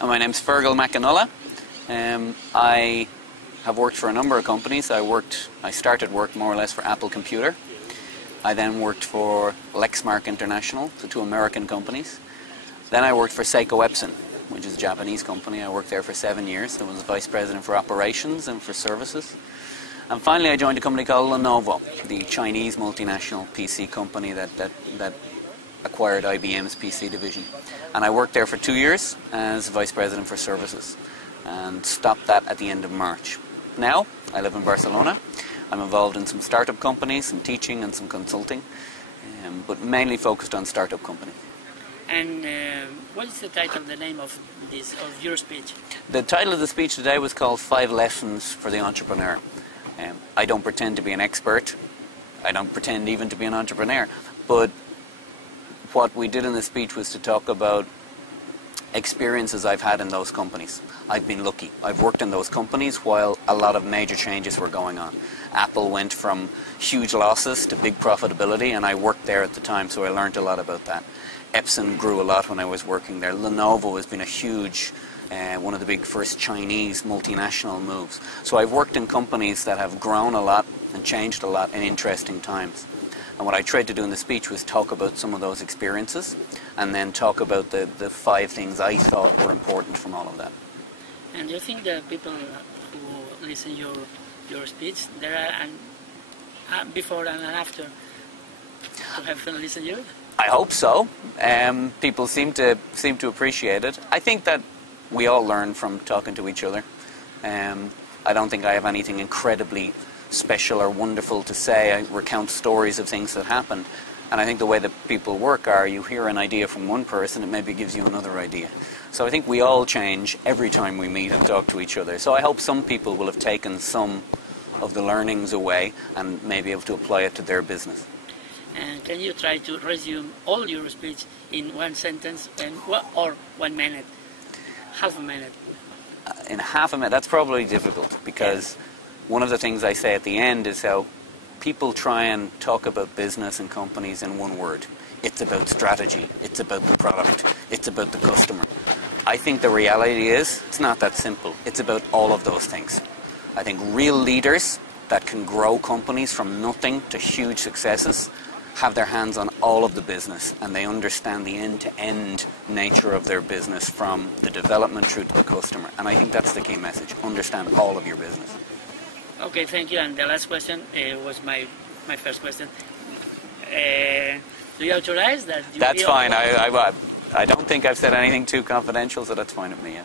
My name's Fearghal MacConuladh. I have worked for a number of companies. I started work more or less for Apple Computer. I then worked for Lexmark International, so two American companies. Then I worked for Seiko Epson, which is a Japanese company. I worked there for 7 years. I was vice president for operations and for services. And finally I joined a company called Lenovo, the Chinese multinational PC company that acquired IBM's PC division. And I worked there for 2 years as vice president for services and stopped that at the end of March. Now I live in Barcelona. I'm involved in some startup companies, some teaching and some consulting, but mainly focused on startup companies. And what is the title, the name of your speech? The title of the speech today was called 5 Lessons for the Entrepreneur. I don't pretend to be an expert. I don't pretend even to be an entrepreneur. But what we did in the speech was to talk about experiences I've had in those companies. I've been lucky. I've worked in those companies while a lot of major changes were going on. Apple went from huge losses to big profitability, and I worked there at the time, so I learned a lot about that. Epson grew a lot when I was working there. Lenovo has been a huge, one of the big first Chinese multinational moves. So I've worked in companies that have grown a lot and changed a lot in interesting times. And what I tried to do in the speech was talk about some of those experiences and then talk about the 5 things I thought were important from all of that. And do you think the people who listen your speech, there are before and after to have listened to you? I hope so. People seem to appreciate it. I think that we all learn from talking to each other. I don't think I have anything incredibly special or wonderful to say. I recount stories of things that happened, and I think the way that people work are you hear an idea from one person, it maybe gives you another idea. So I think we all change every time we meet and talk to each other. So I hope some people will have taken some of the learnings away and may be able to apply it to their business. And can you try to resume all your speech in one sentence or 1 minute, half a minute? In half a minute, that's probably difficult because one of the things I say at the end is how people try and talk about business and companies in one word. It's about strategy, it's about the product, it's about the customer. I think the reality is it's not that simple. It's about all of those things. I think real leaders that can grow companies from nothing to huge successes have their hands on all of the business, and they understand the end-to-end nature of their business from the development through to the customer. And I think that's the key message. Understand all of your business. Okay, thank you. And the last question was my first question. Do you authorize that? That's fine. I don't think I've said anything too confidential, so that's fine with me. Yeah.